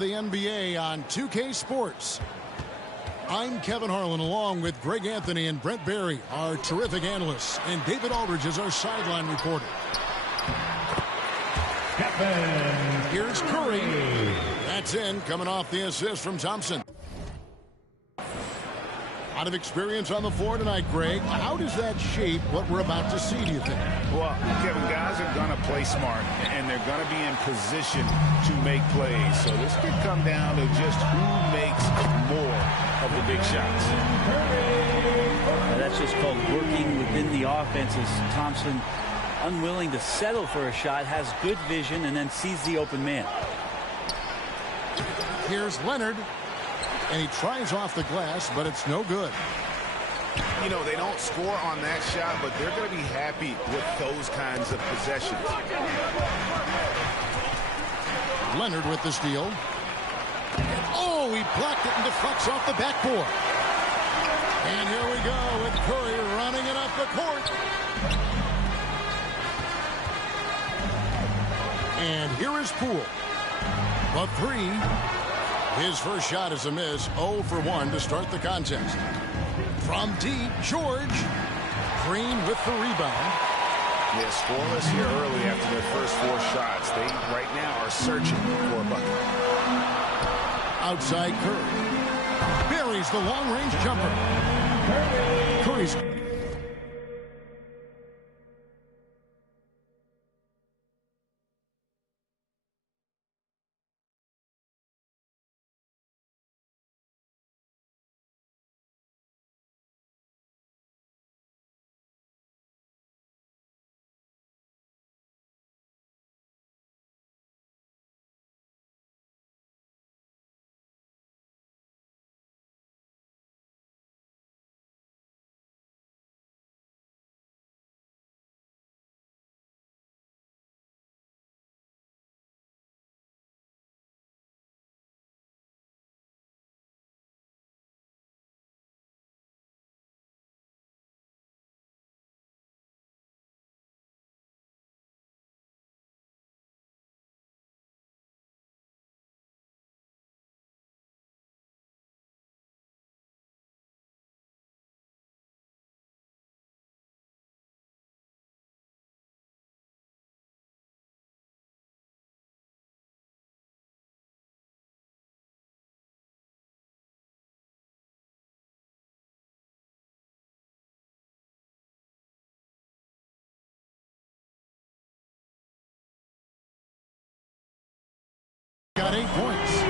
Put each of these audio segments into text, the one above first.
The NBA on 2K Sports. I'm Kevin Harlan along with Greg Anthony and Brent Barry, our terrific analysts, and David Aldridge is our sideline reporter. Here's Curry. That's in, coming off the assist from Thompson. A lot of experience on the floor tonight, Greg. How does that shape what we're about to see, do you think? Well, Kevin, guys are going to play smart, and they're going to be in position to make plays. So this could come down to just who makes more of the big shots. Now that's just called working within the offense as Thompson, unwilling to settle for a shot, has good vision, and then sees the open man. Here's Leonard. And he tries off the glass, but it's no good. You know, they don't score on that shot, but they're going to be happy with those kinds of possessions. Leonard with the steal. Oh, he blocked it and deflects off the backboard. And here we go with Curry running it up the court. And here is Poole. The three. His first shot is a miss. 0 for 1 to start the contest. From deep, George. Green with the rebound. Yeah, scoreless here early after their first 4 shots. They right now are searching for a bucket. Outside Curry. Buries the long-range jumper. Curry's... got 8 points.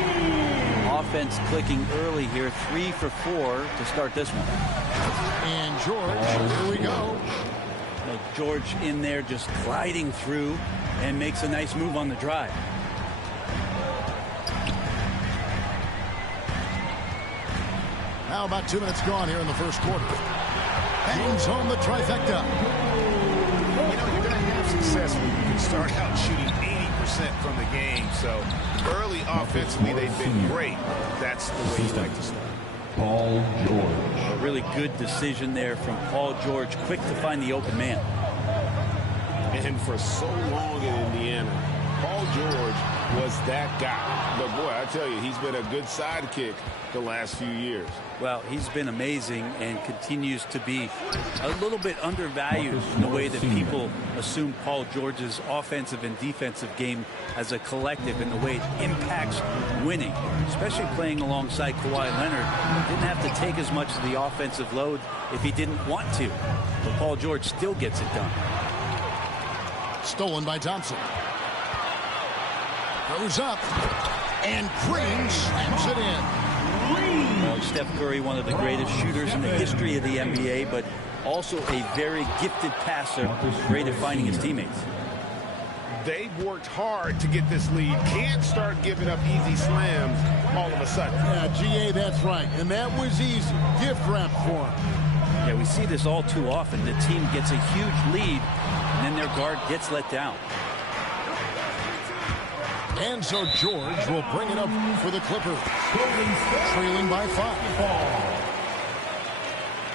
Offense clicking early here, 3 for 4 to start this one. And George, here we go. George in there just gliding through and makes a nice move on the drive. Now about 2 minutes gone here in the first quarter. Bangs home the trifecta. You know, you're going to have success when you can start out shooting 80% from the game. So early offensively, they've been great. That's the way you like to start. Paul George. A really good decision there from Paul George. Quick to find the open man. And for so long in Indiana, Paul George was that guy. But boy, I tell you, he's been a good sidekick the last few years. Well, he's been amazing and continues to be a little bit undervalued in the way that people assume Paul George's offensive and defensive game as a collective and the way it impacts winning, especially playing alongside Kawhi Leonard. Didn't have to take as much of the offensive load if he didn't want to. But Paul George still gets it done. Stolen by Thompson. Goes up. And Green slams it in. Well, Steph Curry, one of the greatest shooters in the history of the NBA, but also a very gifted passer, great at finding his teammates. They've worked hard to get this lead. Can't start giving up easy slams all of a sudden. Yeah, GA, that's right. And that was easy. Gift wrap for him. Yeah, we see this all too often. The team gets a huge lead, and then their guard gets let down. And so George will bring it up for the Clippers. Trailing by 5.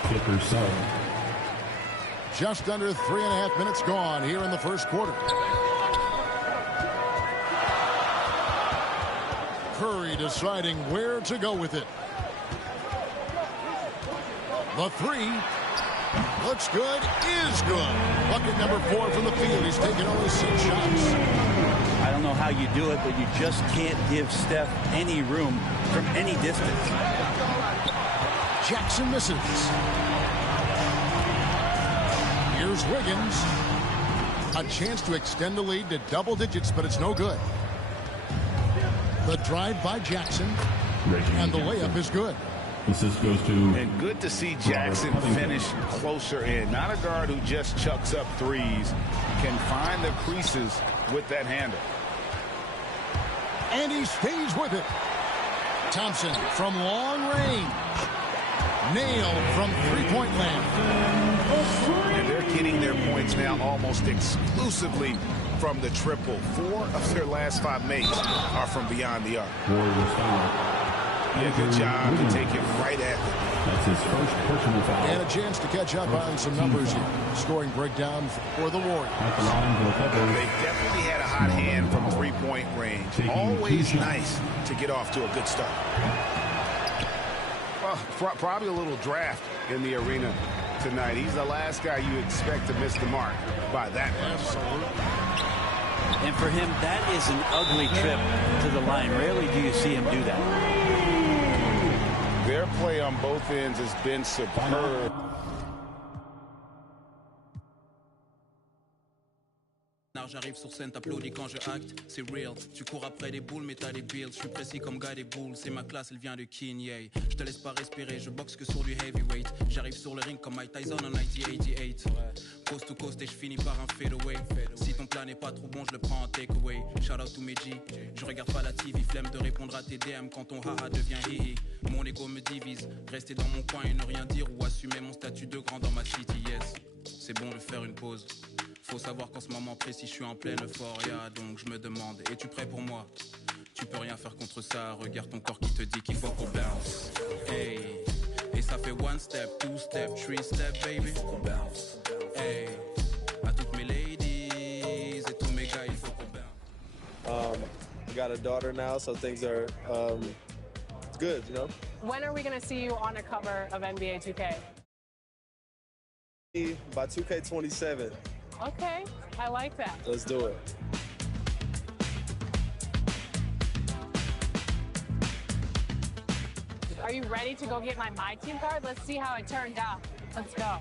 Clippers 7. Just under 3.5 minutes gone here in the first quarter. Curry Murray deciding where to go with it. The three looks good, is good. Bucket number 4 from the field. He's taken only 6 shots. I don't know how you do it, but you just can't give Steph any room from any distance. Jackson misses. Here's Wiggins. A chance to extend the lead to double digits, but it's no good. The drive by Jackson, and the layup is good. Assist goes to... And good to see Jackson finish closer in. Not a guard who just chucks up threes. Can find the creases with that handle. And he stays with it. Thompson from long range. Nailed from three-point land. And they're getting their points now almost exclusively from the triple. 4 of their last 5 makes are from beyond the arc. Warriors foul. Yeah, good job to take it right at them. That's his first personal foul. And a chance to catch up on some numbers here. Scoring breakdown for the Warriors. At the line for a couple. They definitely had a hot hand from three-point range. Always nice to get off to a good start. Well, probably a little draft in the arena tonight. He's the last guy you expect to miss the mark by that much. And for him, that is an ugly trip to the line. Rarely do you see him do that. Their play on both ends has been superb. J'arrive sur scène, t'applaudis quand je acte, c'est real. Tu cours après des boules, mais t'as des builds. Je suis précis comme gars des boules, c'est ma classe, elle vient de Kanye. Je te laisse pas respirer, je boxe que sur du heavyweight. J'arrive sur le ring comme Mike Tyson en 1988. Coast to coast et je finis par un fadeaway. Si ton plan n'est pas trop bon, je le prends en takeaway. Shout out to Meji, je regarde pas la TV, flemme de répondre à tes DM quand ton haha devient hihi. Mon ego me divise, rester dans mon coin et ne rien dire ou assumer mon statut de grand dans ma city, yes. C'est bon de faire une pause. Faut savoir qu'en ce moment précis, je suis en pleine euphoria. Donc je me demande, es-tu prêt pour moi? Tu peux rien faire contre ça. Regarde ton corps qui te dit qu'il faut qu'on bounce. Hey. Et ça fait 1 step, 2 step, 3 step, baby. Qu'on bounce. Hey. À toutes mes ladies et tous mes gars, il faut qu'on bounce. I got a daughter now, so things are it's good, you know? When are we going to see you on a cover of NBA 2K? By 2K27. Okay, I like that. Let's do it. Are you ready to go get my team card? Let's see how it turned out. Let's go.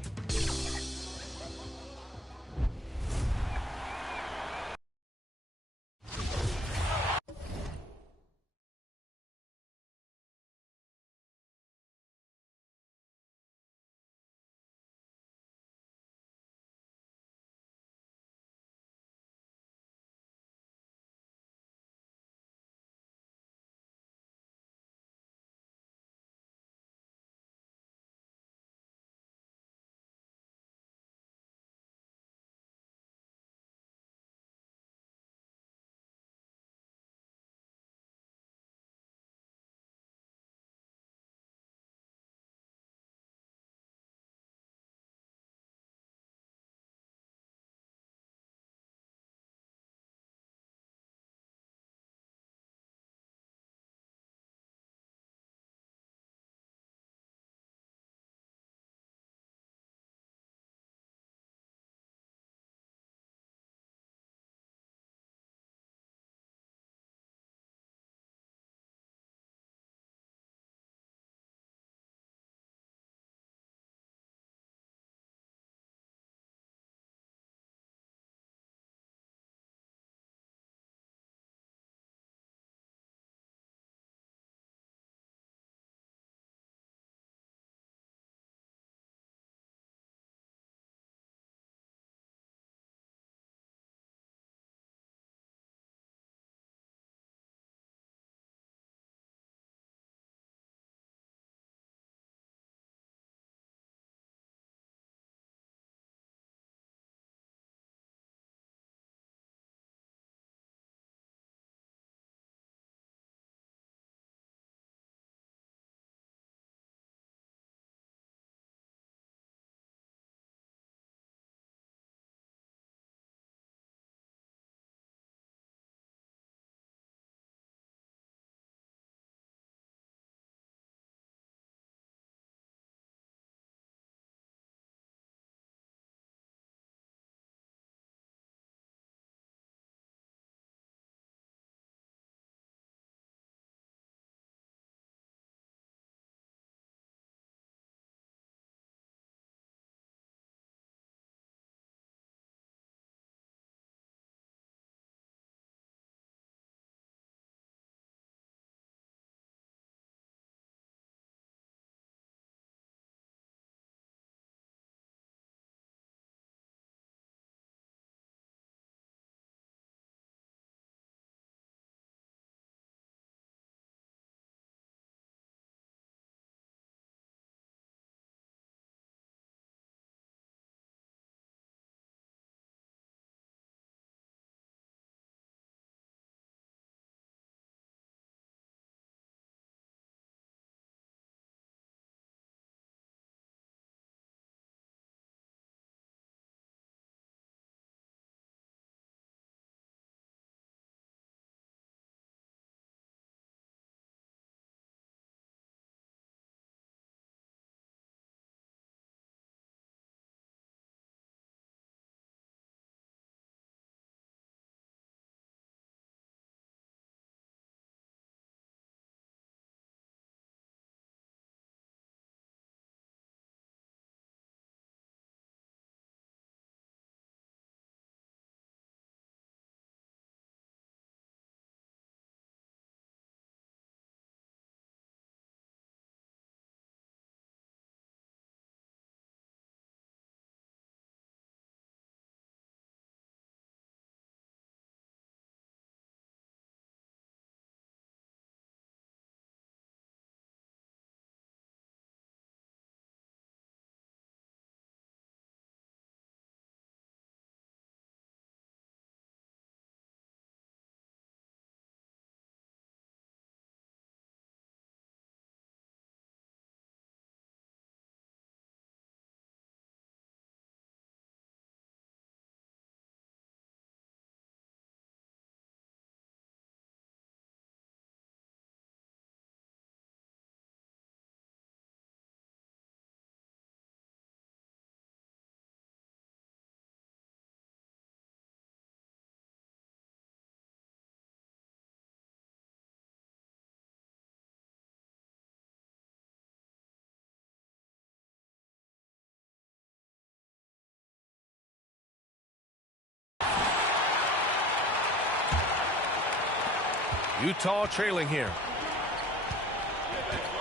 Utah trailing here.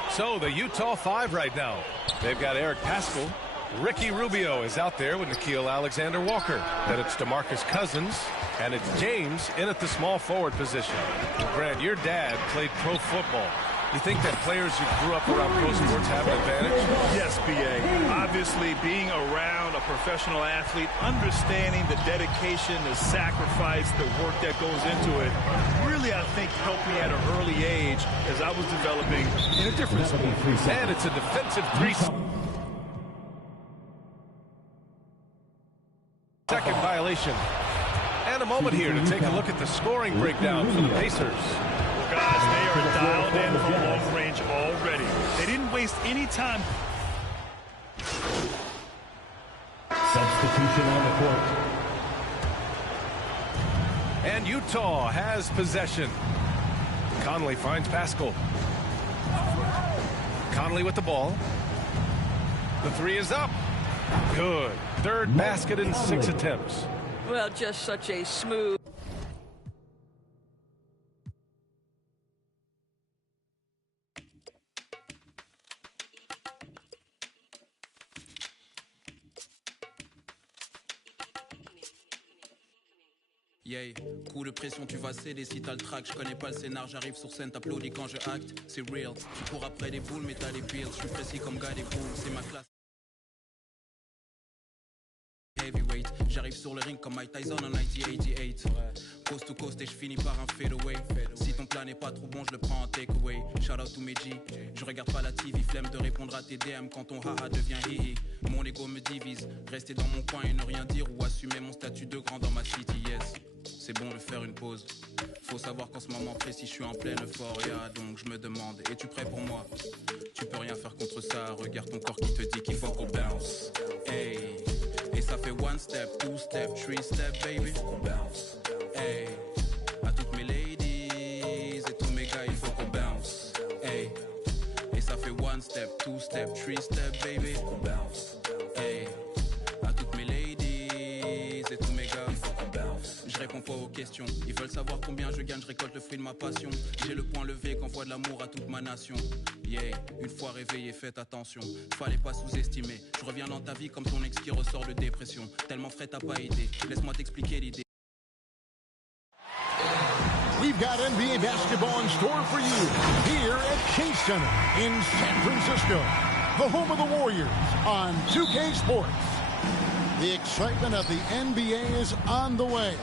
So the Utah 5 right now. They've got Eric Paschall. Ricky Rubio is out there with Nickeil Alexander-Walker. Then it's DeMarcus Cousins. And it's James in at the small forward position. Grant, your dad played pro football. You think that players who grew up around pro sports have an advantage? Yes, B.A. Obviously, being around a professional athlete, understanding the dedication, the sacrifice, the work that goes into it, really, I think, helped me at an early age as I was developing in a different sport. And it's a defensive 3-second violation. And a moment here to take a look at the scoring breakdown for the Pacers. Guys, they are dialed in from long range already. They didn't waste any time. Substitution on the court. And Utah has possession. Conley finds Paschall. Conley with the ball. The 3 is up. Good. Third basket in 6 attempts. Well, just such a smooth. Yeah, coup de pression, tu vas céder si t'as le track. Je connais pas le scénar, j'arrive sur scène, t'applaudis quand je acte. C'est real, tu cours après des boules, mais t'as des bills. Je suis précis comme gars des boules, c'est ma classe. Heavyweight, j'arrive sur le ring comme Mike Tyson en 1988. Coast to coast et je finis par un fadeaway. Si ton plan n'est pas trop bon, je le prends en takeaway. Shout out to mes G, je regarde pas la TV. Flemme de répondre à tes DM quand ton haha devient hihi. Mon ego me divise, rester dans mon coin et ne rien dire ou assumer mon statut de grand dans ma city, yes. C'est bon de faire une pause. Faut savoir qu'en ce moment précis, je suis en pleine euphoria. Donc je me demande, es-tu prêt pour moi? Tu peux rien faire contre ça. Regarde ton corps qui te dit qu'il faut qu'on bounce. Hey. Et ça fait 1 step, 2 step, 3 step, baby. Qu'on bounce. Hey. À toutes mes ladies et tous mes gars, il faut qu'on bounce. Hey. Et ça fait 1 step, 2 step, 3 step, baby. Qu'on bounce. Hey. À toutes mes ladies et tous mes gars, il faut qu'on bounce. Je réponds pas aux questions. Ils veulent savoir combien je gagne, je récolte le fruit de ma passion. J'ai le point levé qu'envoie de l'amour à toute ma nation. Yeah, une fois réveillé, faites attention. Fallait pas sous-estimer. Je reviens dans ta vie comme ton ex qui ressort de dépression. Tellement frais, t'as pas idée. Laisse-moi t'expliquer l'idée. We've got NBA basketball in store for you here at Chase Center in San Francisco, the home of the Warriors on 2K Sports. The excitement of the NBA is on the way.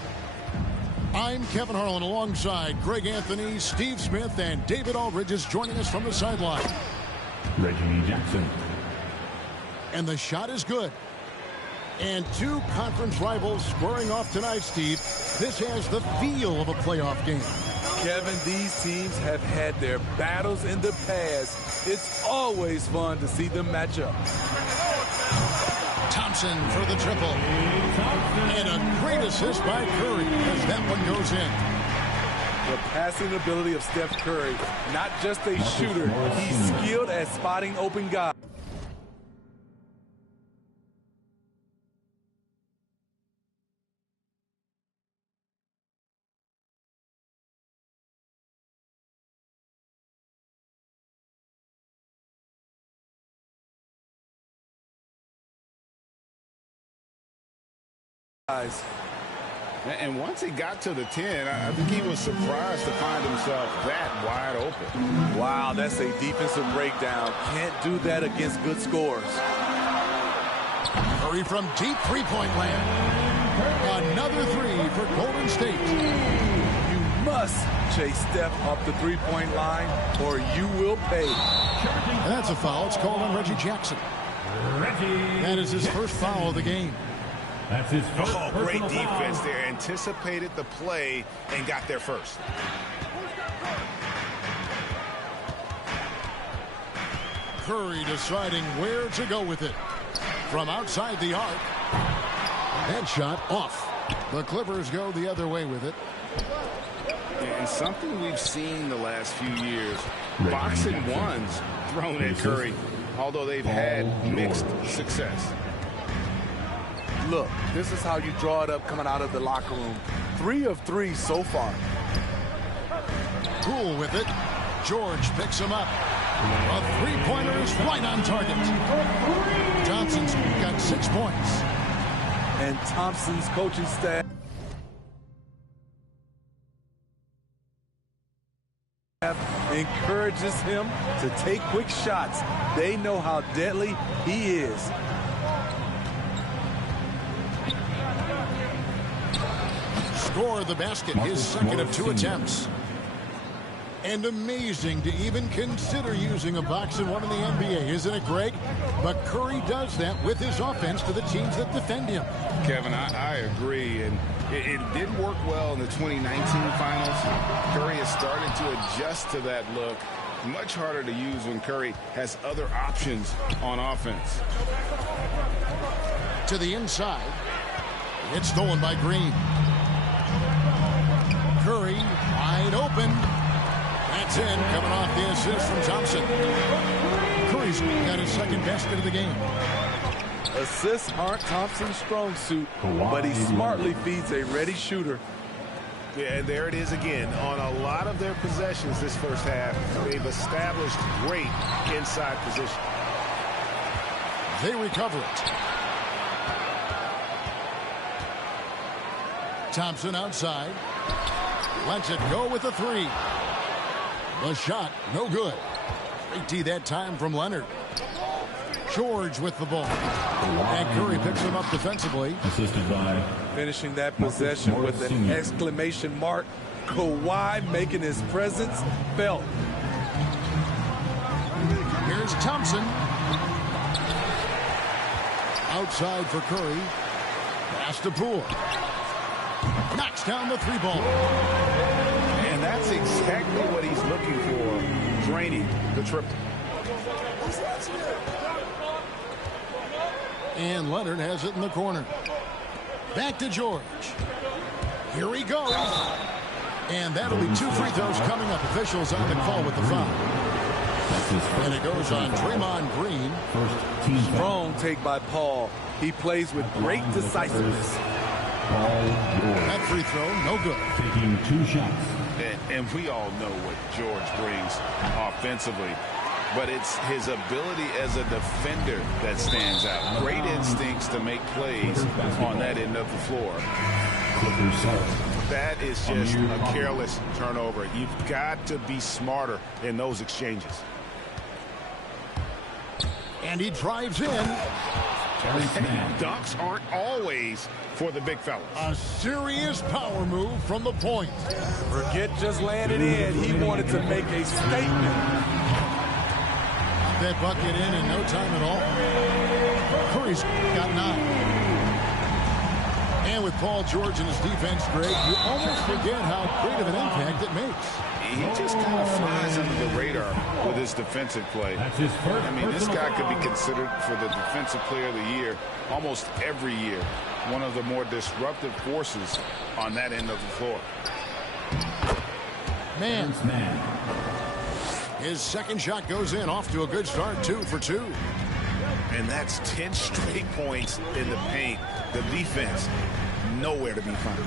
I'm Kevin Harlan alongside Greg Anthony, Steve Smith, and David Aldridge is joining us from the sideline. Reggie Jackson. And the shot is good. And 2 conference rivals squaring off tonight, Steve. This has the feel of a playoff game. Kevin, these teams have had their battles in the past. It's always fun to see them match up. Thompson for the triple. And a great assist by Curry as that one goes in. The passing ability of Steph Curry, not just a shooter, he's skilled at spotting open guys. And once he got to the 10, I think he was surprised to find himself that wide open. Wow, that's a defensive breakdown. Can't do that against good scores. Curry from deep three-point land. Another 3 for Golden State. You must chase Steph up the three-point line or you will pay. And that's a foul. It's called on Reggie Jackson. That is his first foul of the game. That's his first. Oh, great defense there. Anticipated the play and got there first. Curry deciding where to go with it. From outside the arc. That shot off. The Clippers go the other way with it. And something we've seen the last few years. Boxing ones thrown at Curry, although they've had mixed success. Look, this is how you draw it up coming out of the locker room. 3 of 3 so far. Poole with it. George picks him up. A three-pointer is right on target. Thompson's got 6 points. And Thompson's coaching staff encourages him to take quick shots. They know how deadly he is. Score the basket, his second of 2 attempts. And amazing to even consider using a box and one in the NBA, isn't it, Greg? But Curry does that with his offense to the teams that defend him. Kevin, I agree, and it did work well in the 2019 finals. Curry has started to adjust to that look. Much harder to use when Curry has other options on offense. To the inside. It's stolen by Green. Curry wide open. That's in, coming off the assist from Thompson. Curry's got his second basket of the game. Assists aren't Thompson's strong suit, but he smartly feeds a ready shooter. Yeah, and there it is again. On a lot of their possessions this first half, they've established great inside position. They recover it. Thompson outside. Lets it go with a 3. The shot, no good. Straight D that time from Leonard. George with the ball. And Curry picks him up defensively. Assisted by finishing that possession with an exclamation mark. Kawhi making his presence felt. Here's Thompson. Outside for Curry. Pass to Poole. Knocks down the 3-ball. And that's exactly what he's looking for, draining the triple. And Leonard has it in the corner. Back to George. Here he goes. And that'll be 2 free throws coming up. Officials on the call with the foul. And it goes on Draymond Green. Strong take by Paul. He plays with great decisiveness. That free throw, no good. Taking 2 shots. And we all know what George brings offensively. But it's his ability as a defender that stands out. Great instincts to make plays on that end of the floor. That is just a careless turnover. You've got to be smarter in those exchanges. And he drives in. Dunks aren't always for the big fellas. A serious power move from the point. Forget just laying it in. He wanted to make a statement. That bucket in no time at all. Curry's got 9. And with Paul George in his defense, Greg, you almost forget how great of an impact it makes. He just kind of flies under the radar with his defensive play. I mean, this guy could be considered for the Defensive Player of the Year almost every year. One of the more disruptive forces on that end of the floor. Man. His second shot goes in, off to a good start, 2 for 2. And that's 10 straight points in the paint. The defense, nowhere to be found.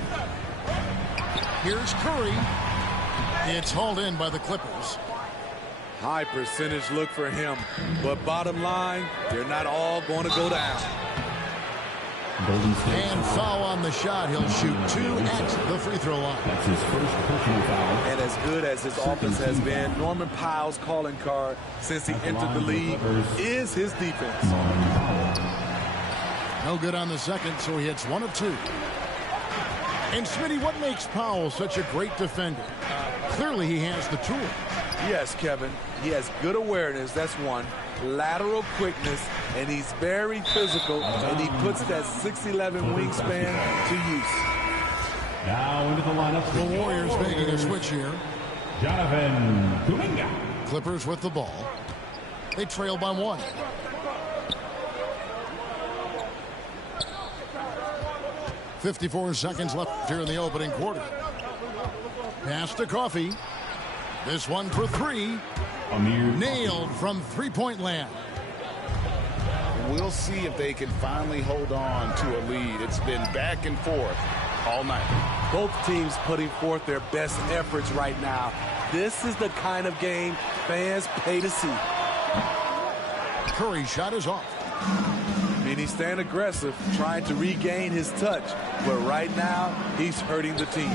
Here's Curry. It's hauled in by the Clippers. High percentage look for him. But bottom line, they're not all going to go down. And foul on the shot. He'll shoot 2 at the free throw line. That's his first personal foul. And as good as his offense has been, Norman Powell's calling card since he entered the league is his defense. No good on the second, so he hits 1 of 2. And Smitty, what makes Powell such a great defender? Clearly he has the tool. Yes, Kevin. He has good awareness, that's one. Lateral quickness, and he's very physical, and he puts that 6'11" wingspan to use. Now into the lineup. The Warriors making a switch here. Jonathan Kuminga. Clippers with the ball. They trail by 1. .54 seconds left here in the opening quarter. Pass to Coffey. This one for 3. Nailed from three-point land. We'll see if they can finally hold on to a lead. It's been back and forth all night. Both teams putting forth their best efforts right now. This is the kind of game fans pay to see. Curry's shot is off. I mean, he's staying aggressive, trying to regain his touch. But right now, he's hurting the team.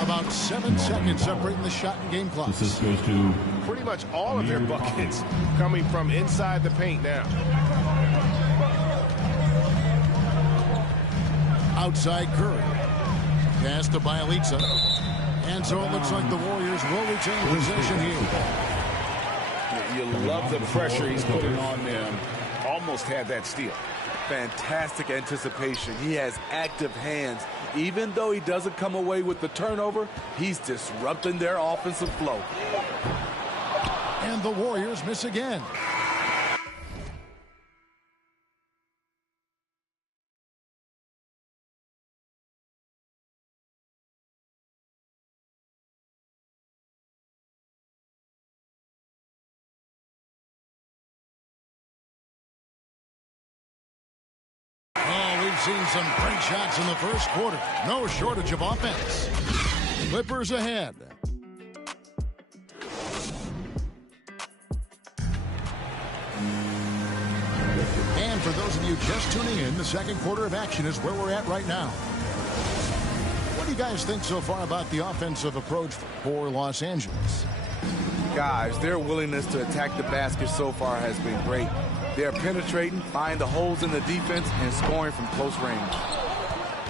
About 7 seconds separating the shot and game clock. This goes to pretty much all of their buckets coming from inside the paint now. Outside Curry. Pass to Bjelica. And so it looks like the Warriors will retain possession here. You love the pressure he's putting on them. Almost had that steal. Fantastic anticipation. He has active hands. Even though he doesn't come away with the turnover, he's disrupting their offensive flow. And the Warriors miss again. Seen some great shots in the first quarter. No shortage of offense. Clippers ahead. And for those of you just tuning in, the second quarter of action is where we're at right now. What do you guys think so far about the offensive approach for Los Angeles? Guys, their willingness to attack the basket so far has been great. They're penetrating, finding the holes in the defense, and scoring from close range.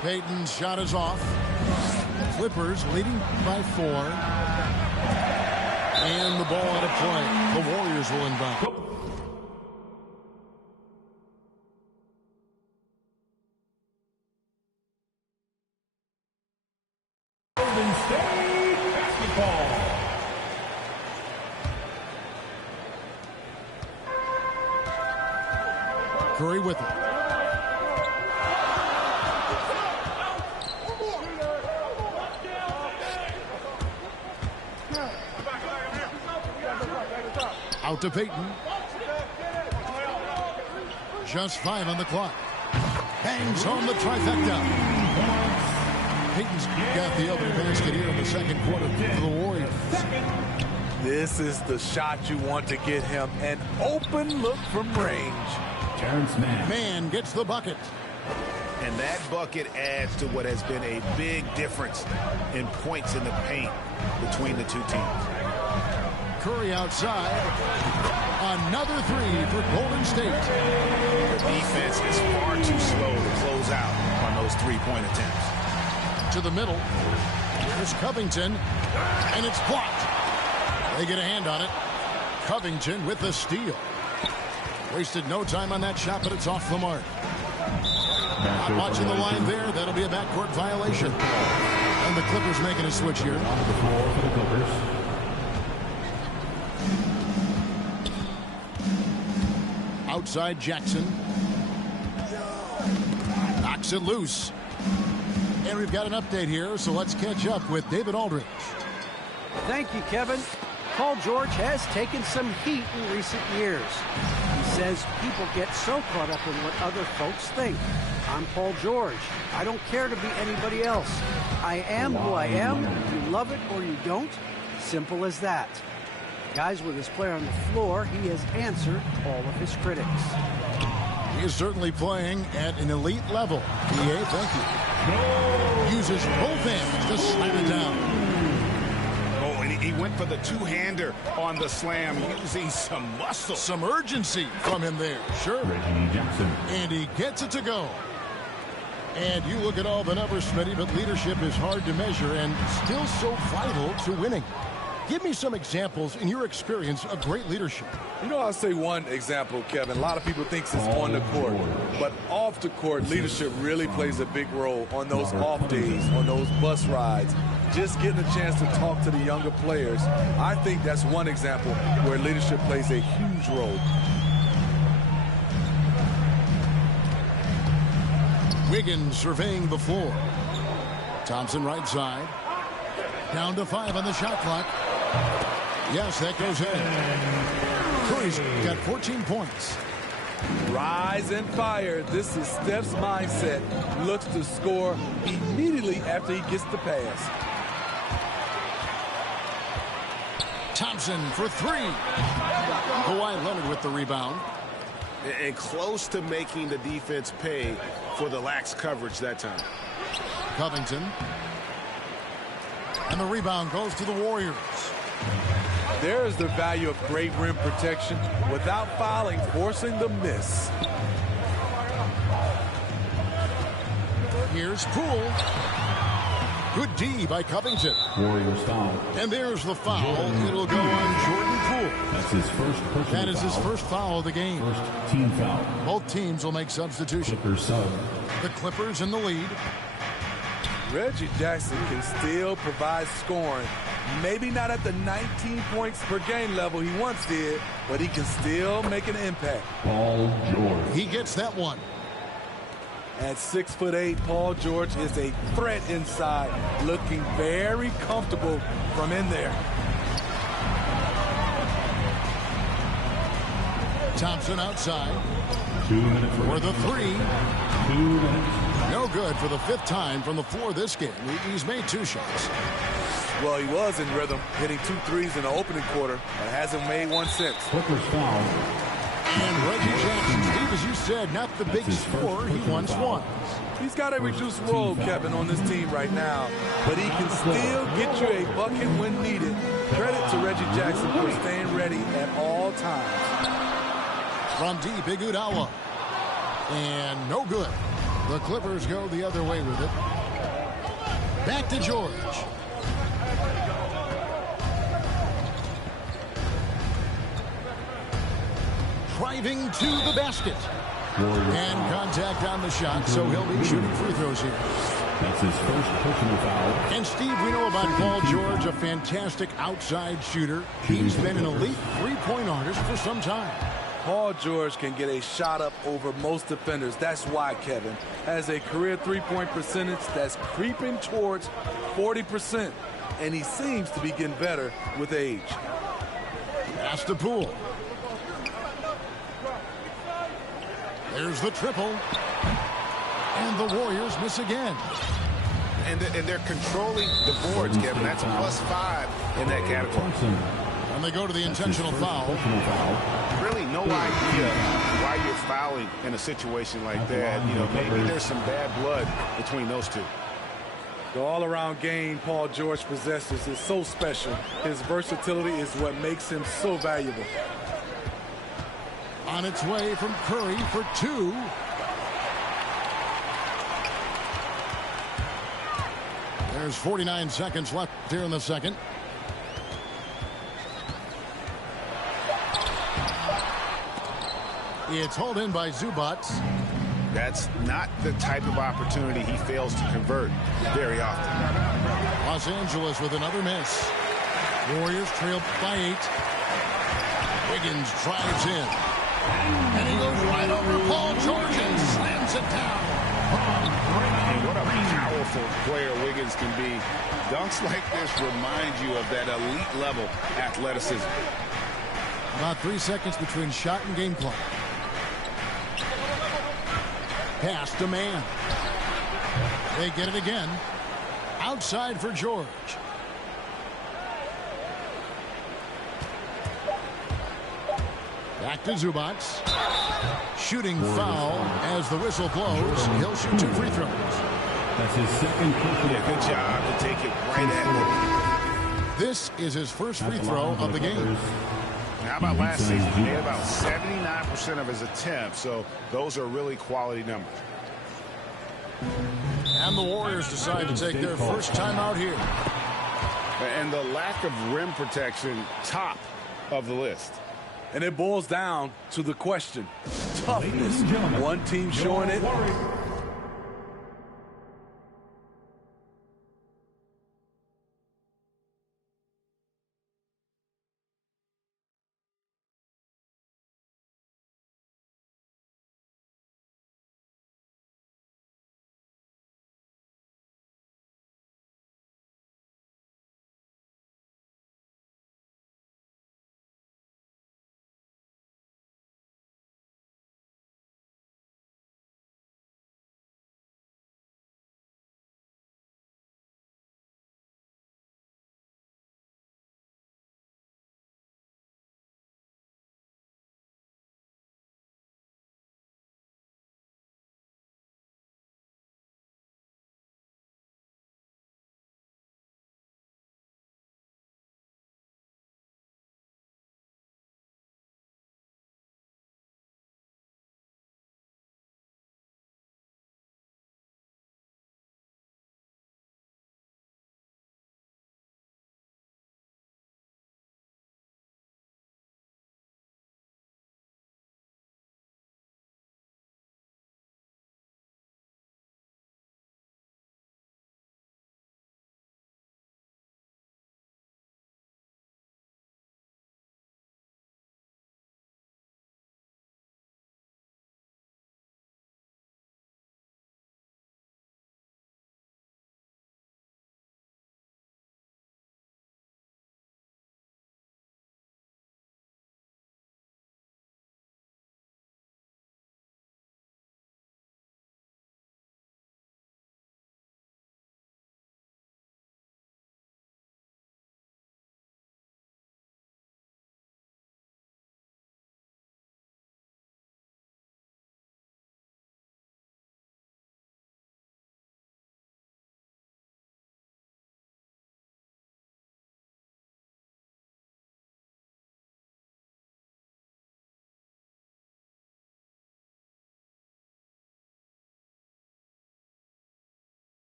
Payton's shot is off. Clippers leading by 4. And the ball out of play. The Warriors will inbound. Golden State basketball. Curry with it. Out to Payton. Just 5 on the clock. Bangs home the trifecta. Payton's got the open basket here in the second quarter for the Warriors. This is the shot you want to get him. An open look from range. Terrence Mann. Mann gets the bucket. And that bucket adds to what has been a big difference in points in the paint between the two teams. Curry outside. Another 3 for Golden State. The defense is far too slow to close out on those three-point attempts. To the middle. Here's Covington. And it's blocked. They get a hand on it. Covington with the steal. Wasted no time on that shot, but it's off the mark. Not watching the line there. That'll be a backcourt violation. And the Clippers making a switch here. On the floor for the Clippers. Outside Jackson. Knocks it loose. And we've got an update here, so let's catch up with David Aldridge. Thank you, Kevin. Paul George has taken some heat in recent years. He says people get so caught up in what other folks think. I'm Paul George. I don't care to be anybody else. I am who I am. You love it or you don't. Simple as that. Guys, with his play on the floor, he has answered all of his critics. He is certainly playing at an elite level. PA, thank you. Uses both hands to slam it down. He went for the two-hander on the slam, using some muscle. Some urgency from him there, sure. Reggie Jackson. And he gets it to go. And you look at all the numbers, Smitty, but leadership is hard to measure and still so vital to winning. Give me some examples in your experience of great leadership. You know, I'll say one example, Kevin. A lot of people think it's on the court, but off the court, leadership really plays a big role on those off days, on those bus rides. Just getting a chance to talk to the younger players. I think that's one example where leadership plays a huge role. Wiggins surveying the floor. Thompson right side. Down to 5 on the shot clock. Yes, that goes in. Curry's got 14 points. Rise and fire. This is Steph's mindset. Looks to score immediately after he gets the pass. Thompson for three. Kawhi Leonard with the rebound. And close to making the defense pay for the lax coverage that time. Covington. And the rebound goes to the Warriors. There's the value of great rim protection without fouling, forcing the miss. Here's Poole. Good D by Covington. Warriors foul. And there's the foul. It'll go on Jordan Poole. That's his first personal foul. That is his first foul of the game. First team foul. Both teams will make substitutions. Clippers sub. The Clippers in the lead. Reggie Jackson can still provide scoring. Maybe not at the 19 points per game level he once did, but he can still make an impact. Paul George. He gets that one. At 6'8", Paul George is a threat inside, looking very comfortable from in there. Thompson outside. 2 minutes for the three. 2 minutes. No good for the fifth time from the floor this game. He's made 2 shots. Well, he was in rhythm, hitting 2 threes in the opening quarter, but hasn't made one since. Clippers foul. And Reggie Jackson, Steve, as you said, not the big scorer he once was. He's got a reduced role, Kevin, on this team right now, but he can still get you a bucket when needed. Credit to Reggie Jackson for staying ready at all times. From deep, Iguodala. And no good. The Clippers go the other way with it. Back to George. Driving to the basket. And contact on the shot, so he'll be shooting free throws here. That's his first personal foul. And Steve, we know about Paul George, a fantastic outside shooter. He's been an elite three-point artist for some time. Paul George can get a shot up over most defenders. That's why Kevin has a career three-point percentage that's creeping towards 40%. And he seems to be getting better with age. Pass to Poole. There's the triple. And the Warriors miss again. And they're controlling the boards, Kevin. That's a +5 in that category. And they go to the intentional foul. Really no idea why you're fouling in a situation like that. You know, maybe there's some bad blood between those two. The all-around game Paul George possesses is so special. His versatility is what makes him so valuable. On its way from Curry for 2. There's 49 seconds left here in the second. It's hauled in by Zubac. That's not the type of opportunity he fails to convert very often. Los Angeles with another miss. Warriors trail by 8. Wiggins drives in. And he goes right over Paul George and slams it down. And what a powerful player Wiggins can be. Dunks like this remind you of that elite level athleticism. About 3 seconds between shot and game clock. Pass to man. They get it again. Outside for George. Back to Zubac. Shooting foul as the whistle blows. He'll shoot 2 free throws. That's his second personal good job to take it right at him. This is his first free throw of the game. How about last season? He made about 79% of his attempts, so those are really quality numbers. And the Warriors decide to take their first time out here. And the lack of rim protection, top of the list. And it boils down to the question, toughness. One team showing it,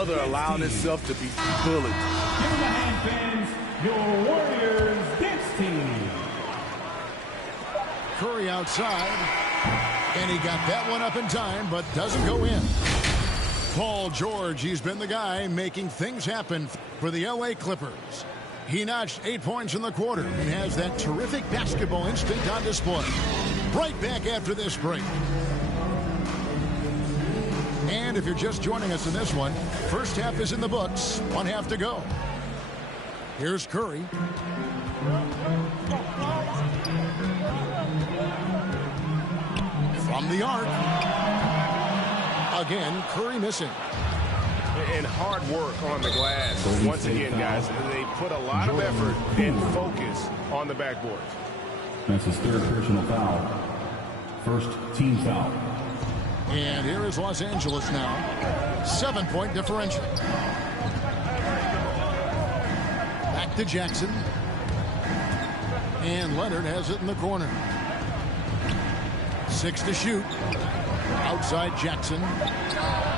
brother allowing himself to be bullied. Give the hand fans your Warriors dance team. Curry outside, and he got that one up in time, but doesn't go in. Paul George, he's been the guy making things happen for the LA Clippers. He notched 8 points in the quarter and has that terrific basketball instinct on display. Right back after this break. And if you're just joining us in this one, first half is in the books, 1 half to go. Here's Curry. From the arc. Again, Curry missing. And hard work on the glass. Once again, guys, they put a lot of effort and focus on the backboard. That's his third personal foul. First team foul. And here is Los Angeles now. 7-point differential. Back to Jackson. And Leonard has it in the corner. 6 to shoot. Outside Jackson.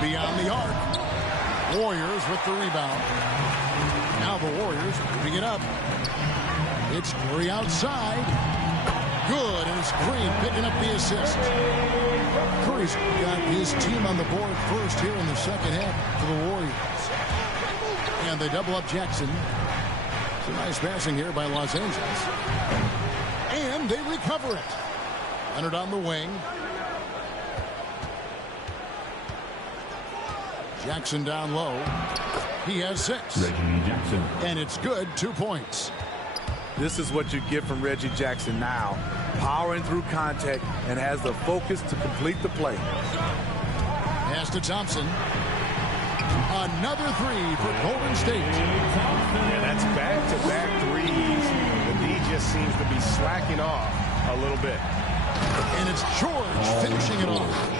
Beyond the arc. Warriors with the rebound. Now the Warriors moving it up. It's Curry outside. Good, and it's Green picking up the assist. Curry's got his team on the board first here in the second half for the Warriors. And they double up Jackson. Some nice passing here by Los Angeles. And they recover it. Leonard on the wing. Jackson down low. He has 6. Reggie Jackson. And it's good, 2 points. This is what you get from Reggie Jackson now. Powering through contact and has the focus to complete the play. Pass to Thompson. Another 3 for Golden State. Yeah, that's back-to-back threes. The D just seems to be slacking off a little bit. And it's George finishing it off.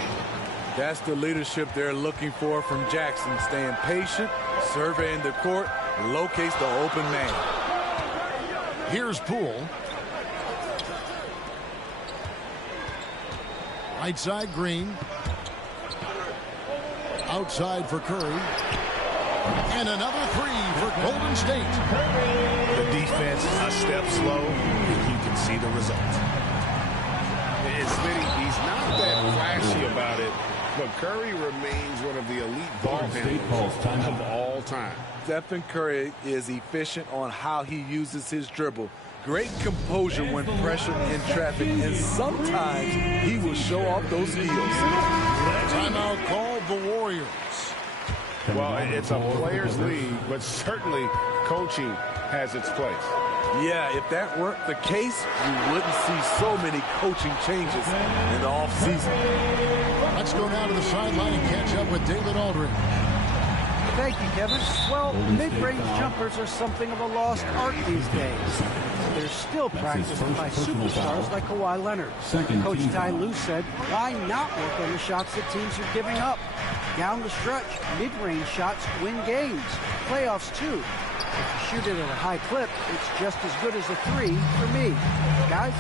That's the leadership they're looking for from Jackson. Staying patient, surveying the court, locates the open man. Here's Poole. Right side Green. Outside for Curry. And another 3 for Golden State. The defense a step slow, and you can see the result. He's not that flashy about it, but Curry remains one of the elite ball handlers of all time. Stephen Curry is efficient on how he uses his dribble. Great composure when pressured in traffic, and sometimes he will show off those skills. Timeout called the Warriors. Well, it's a players' league, but certainly coaching has its place. Yeah, if that weren't the case, you wouldn't see so many coaching changes in the offseason. Let's go now to the sideline and catch up with David Aldridge. Thank you, Kevin. Well, mid-range jumpers are something of a lost art these days. They're still practiced by superstars like Kawhi Leonard. Coach Ty Lue said, why not work on the shots that teams are giving up? Down the stretch, mid-range shots win games. Playoffs, too. If you shoot it at a high clip, it's just as good as a 3 for me. Guys?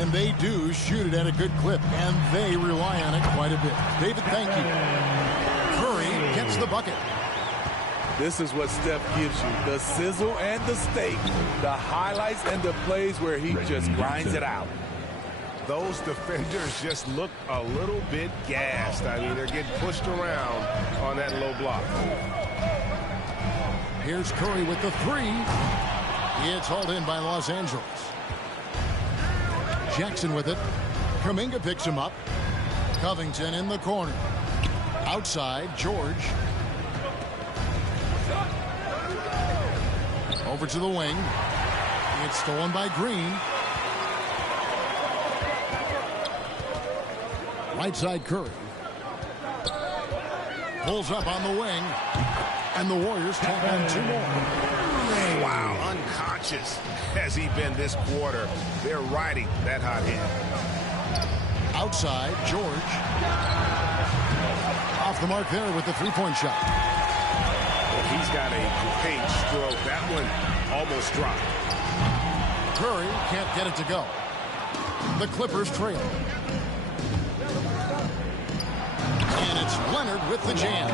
And they do shoot it at a good clip, and they rely on it quite a bit. David, thank you. Curry gets the bucket. This is what Steph gives you, the sizzle and the steak, the highlights and the plays where he just grinds it out. Those defenders just look a little bit gassed. I mean, they're getting pushed around on that low block. Here's Curry with the 3. It's hauled in by Los Angeles. Jackson with it. Kuminga picks him up. Covington in the corner. Outside, George. Over to the wing. It's stolen by Green. Right side Curry. Pulls up on the wing. And the Warriors tack on 2 more. Wow, unconscious has he been this quarter. They're riding that hot hand. Outside, George. Off the mark there with the 3-point shot. Well, he's got a great stroke. That one almost dropped. Curry can't get it to go. The Clippers trail. And it's Leonard with the jam.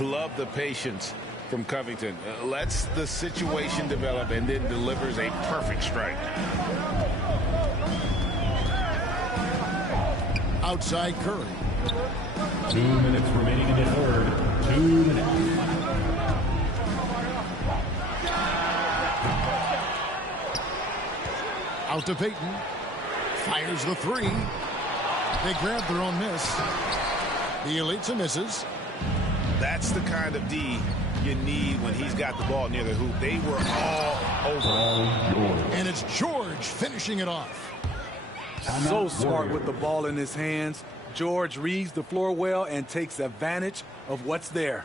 Love the patience from Covington. Lets the situation develop and then delivers a perfect strike. Outside Curry. 2 minutes remaining in the third. 2 minutes. Out to Payton. Fires the three. They grab their own miss. The Elitsa misses. That's the kind of D you need when he's got the ball near the hoop. They were all over. And it's George finishing it off. So smart with the ball in his hands. George reads the floor well and takes advantage of what's there.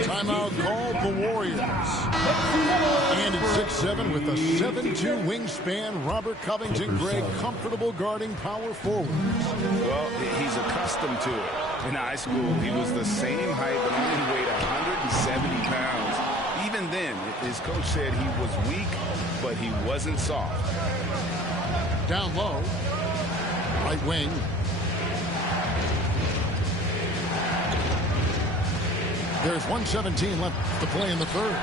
Timeout called the Warriors. And at 6'7" with a 7'2" wingspan, Robert Covington, Greg, comfortable guarding power forwards. Well, he's accustomed to it. In high school, he was the same height, but only weighed 170 pounds. Even then, his coach said he was weak, but he wasn't soft. Down low, right wing. There's 1:17 left to play in the third.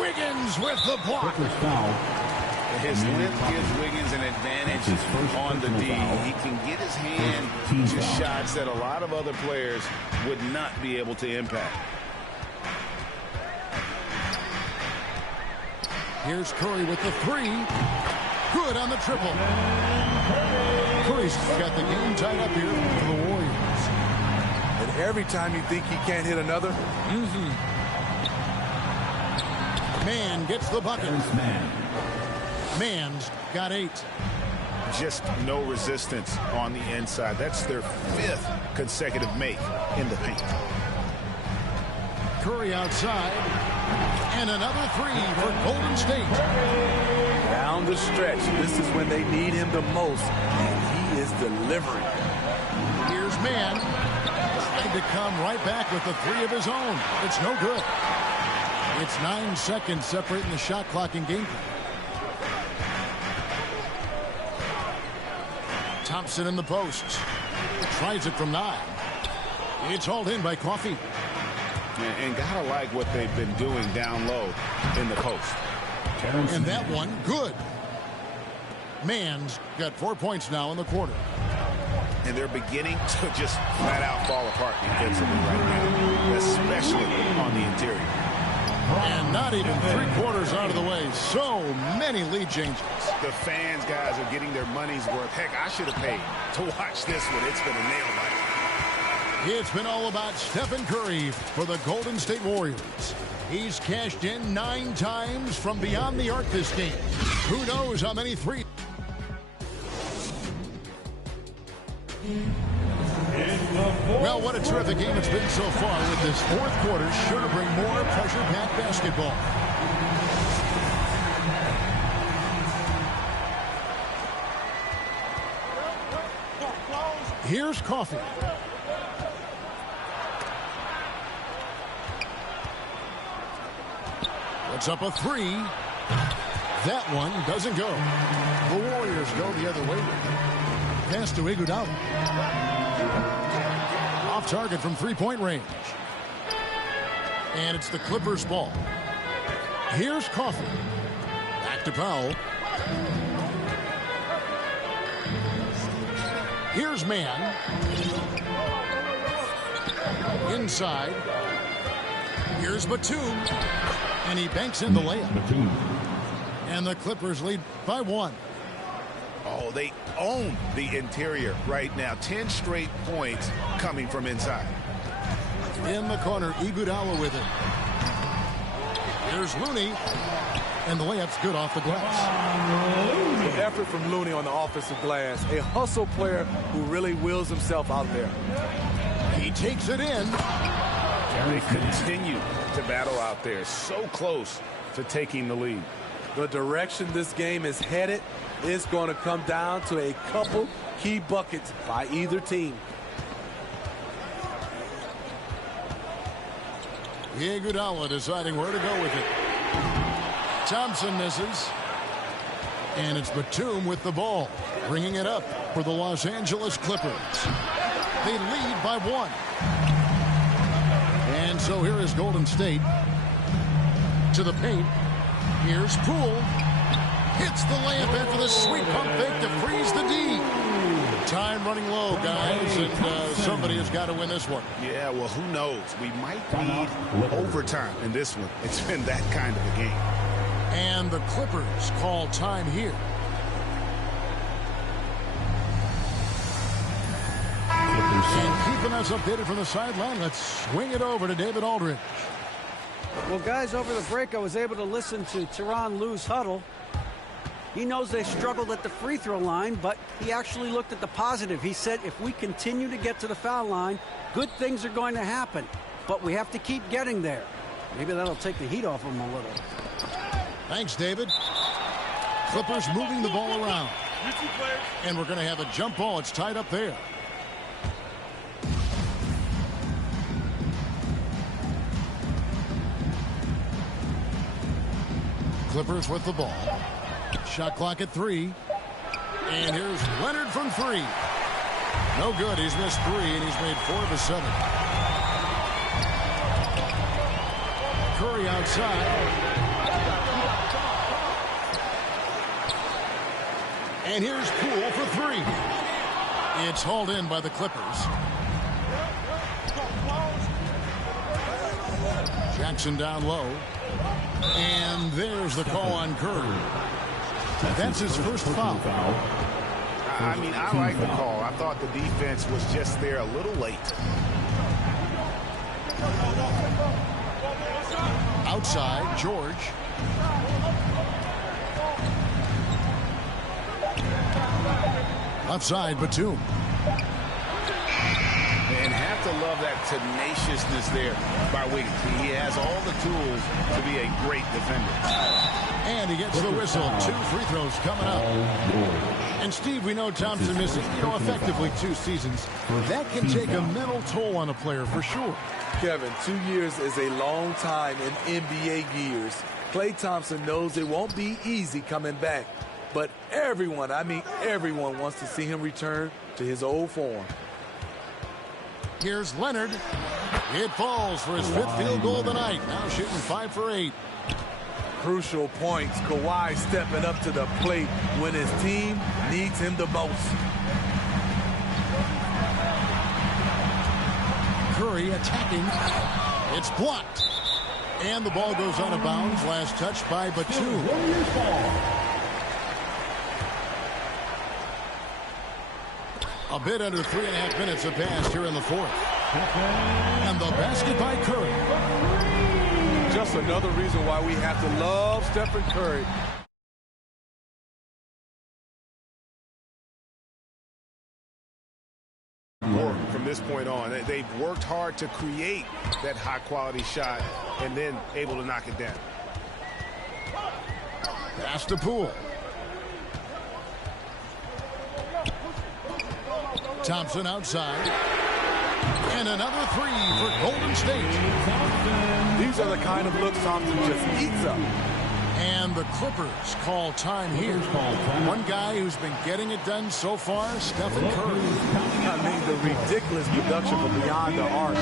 Wiggins with the block. His length gives Wiggins an advantage on the D. He can get his hand to shots that a lot of other players would not be able to impact. Here's Curry with the three. Good on the triple. Curry's got the game tied up here for the Warriors. And every time you think he can't hit another, Mann gets the bucket. Mann's got 8. Just no resistance on the inside. That's their 5th consecutive make in the paint. Curry outside. And another three for Golden State. Down the stretch, this is when they need him the most, and he is delivering. Here's Mann. Trying to come right back with the three of his own. It's no good. It's 9 seconds separating the shot clock and game clock. Thompson in the post. Tries it from 9. It's hauled in by Coffey. And gotta like what they've been doing down low in the post. And that one, good. Mann's got 4 points now in the quarter. And they're beginning to just flat out fall apart defensively right now, especially on the interior. And not even 3/4 out of the way. So many lead changes. The fans, guys, are getting their money's worth. Heck, I should have paid to watch this one. It's been a nail biter. It's been all about Stephen Curry for the Golden State Warriors. He's cashed in 9 times from beyond the arc this game. Who knows how many threes? Well, what a terrific game it's been so far, with this 4th quarter sure to bring more pressure-packed basketball. Here's Coffey. Puts up a three. That one doesn't go. The Warriors go the other way. Pass to Iguodala. Off target from 3-point range. And it's the Clippers' ball. Here's Coffey. Back to Powell. Here's Mann. Inside. Here's Batum. And he banks in the layup. And the Clippers lead by 1. Oh, they own the interior right now. 10 straight points coming from inside. In the corner, Iguodala with it. Here's Looney. And the layup's good off the glass. The effort from Looney on the offensive glass. A hustle player who really wills himself out there. He takes it in. They continue to battle out there. So close to taking the lead. The direction this game is headed is going to come down to a couple key buckets by either team. Iguodala deciding where to go with it. Thompson misses. And it's Batum with the ball, bringing it up for the Los Angeles Clippers. They lead by 1. And so here is Golden State to the paint. Here's Poole. Hits the layup after the sweet pump fake to freeze the D. Time running low, guys, and somebody has got to win this one. Yeah, well, who knows? We might need overtime in this one. It's been that kind of a game. And the Clippers call time here. And keeping us updated from the sideline, let's swing it over to David Aldridge. Well, guys, over the break, I was able to listen to Tyronn Lue's huddle. He knows they struggled at the free throw line, but he actually looked at the positive. He said, if we continue to get to the foul line, good things are going to happen, but we have to keep getting there. Maybe that'll take the heat off him a little. Thanks, David. Clippers moving the ball around. And we're going to have a jump ball. It's tied up there. Clippers with the ball. Shot clock at 3. And here's Leonard from 3. No good. He's missed 3, and he's made 4 of his 7. Curry outside. And here's Poole for 3. It's hauled in by the Clippers. Jackson down low. And there's the call on Curry. That's his first foul. I mean, I like the call. I thought the defense was just there a little late. Outside, George. Upside, Batum. And have to love that tenaciousness there by Wiggins. He has all the tools to be a great defender. And he gets the whistle. 2 free throws coming up. And Steve, we know Thompson missing, effectively 2 seasons. That can take a mental toll on a player for sure. Kevin, 2 years is a long time in NBA years. Klay Thompson knows it won't be easy coming back. But everyone, I mean everyone, wants to see him return to his old form. Here's Leonard. It falls for his 5th field goal of the night. Now shooting 5 for 8. Crucial points. Kawhi stepping up to the plate when his team needs him the most. Curry attacking. It's blocked. And the ball goes out of bounds. Last touch by Batum. A bit under 3.5 minutes have passed here in the 4th. And the basket by Curry. Just another reason why we have to love Stephen Curry. From this point on, they've worked hard to create that high-quality shot and then able to knock it down. Pass to Poole. Thompson outside. And another 3 for Golden State. These are the kind of looks Thompson just eats up. And the Clippers call time here. One guy who's been getting it done so far, Stephen Curry. I mean, the ridiculous production from beyond the arc.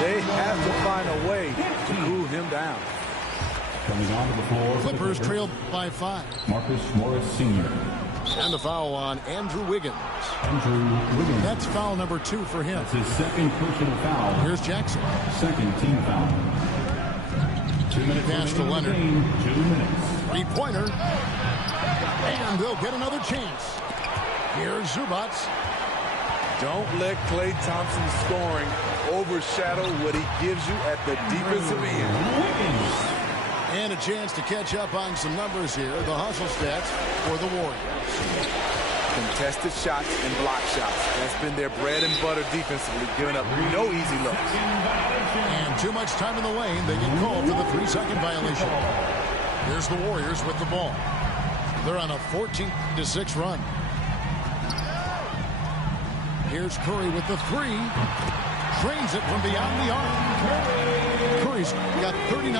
They have to find a way to cool him down. Coming onto the floor. Clippers trail by 5. Marcus Morris Sr. And the foul on Andrew Wiggins. Andrew Wiggins. That's foul number 2 for him. That's his 2nd personal foul. Here's Jackson. 2nd team foul. 2 minutes pass to Leonard. 2 minutes. 3-pointer. And they'll get another chance. Here's Zubac. Don't let Klay Thompson's scoring overshadow what he gives you at the defensive end. Wiggins. And a chance to catch up on some numbers here. The hustle stats for the Warriors. Contested shots and block shots. That's been their bread and butter defensively, giving up no easy looks. And too much time in the lane. They get called for the 3-second violation. Here's the Warriors with the ball. They're on a 14-6 run. Here's Curry with the 3. Trains it from beyond the arc. Curry's got 39.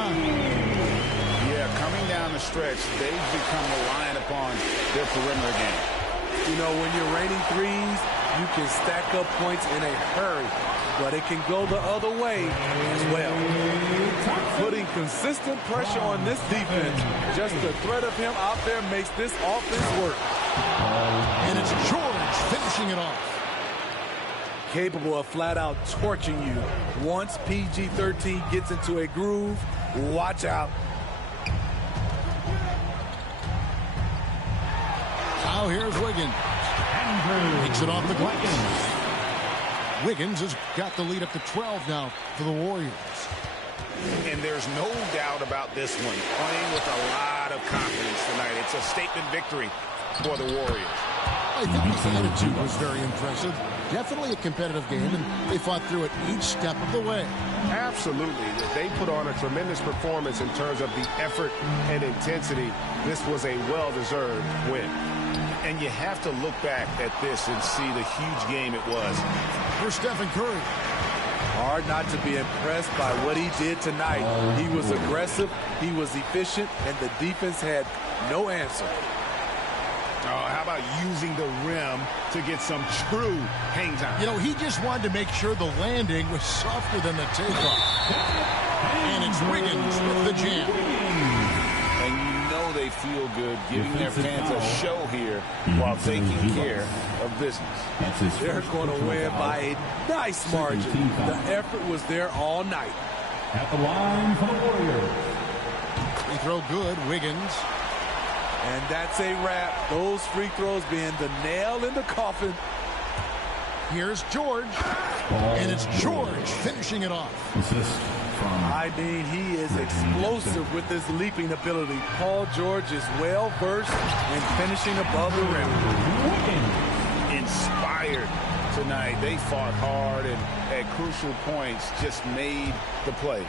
Yeah, coming down the stretch, they've become reliant upon their perimeter game. You know, when you're raining threes, you can stack up points in a hurry. but it can go the other way as well. Putting consistent pressure on this defense. Just the threat of him out there makes this offense work. And it's George finishing it off. Capable of flat out torching you. Once PG-13 gets into a groove, watch out. Now here's Wiggins. Takes it off the glass. Wiggins has got the lead up to 12 now for the Warriors. And there's no doubt about this one. Playing with a lot of confidence tonight. It's a statement victory for the Warriors. I think the attitude was very impressive. Definitely a competitive game, and they fought through it each step of the way. Absolutely. They put on a tremendous performance in terms of the effort and intensity. This was a well-deserved win. And you have to look back at this and see the huge game it was. For Stephen Curry. Hard not to be impressed by what he did tonight. He was aggressive, he was efficient, and the defense had no answer. How about using the rim to get some true hang time? You know, he just wanted to make sure the landing was softer than the takeoff. And it's Wiggins with the jam. And you know they feel good giving their fans a show here while taking care of business. They're going to win by a nice margin. The effort was there all night. At the line for the Warriors. Free throw good, Wiggins. And that's a wrap. Those free throws being the nail in the coffin. Here's George. And it's George finishing it off. Assist from... I mean, he is explosive with his leaping ability. Paul George is well-versed in finishing above the rim. Inspired tonight. They fought hard and at crucial points just made the plays.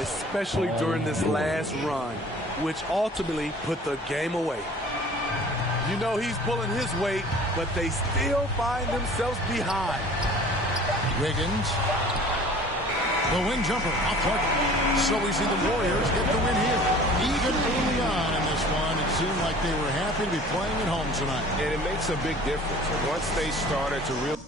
Especially during this last run, which ultimately put the game away. You know he's pulling his weight, but they still find themselves behind. Wiggins. The wing jumper off target. So we see the Warriors get the win here. Even early on in this one, it seemed like they were happy to be playing at home tonight. And it makes a big difference. Once they started to really...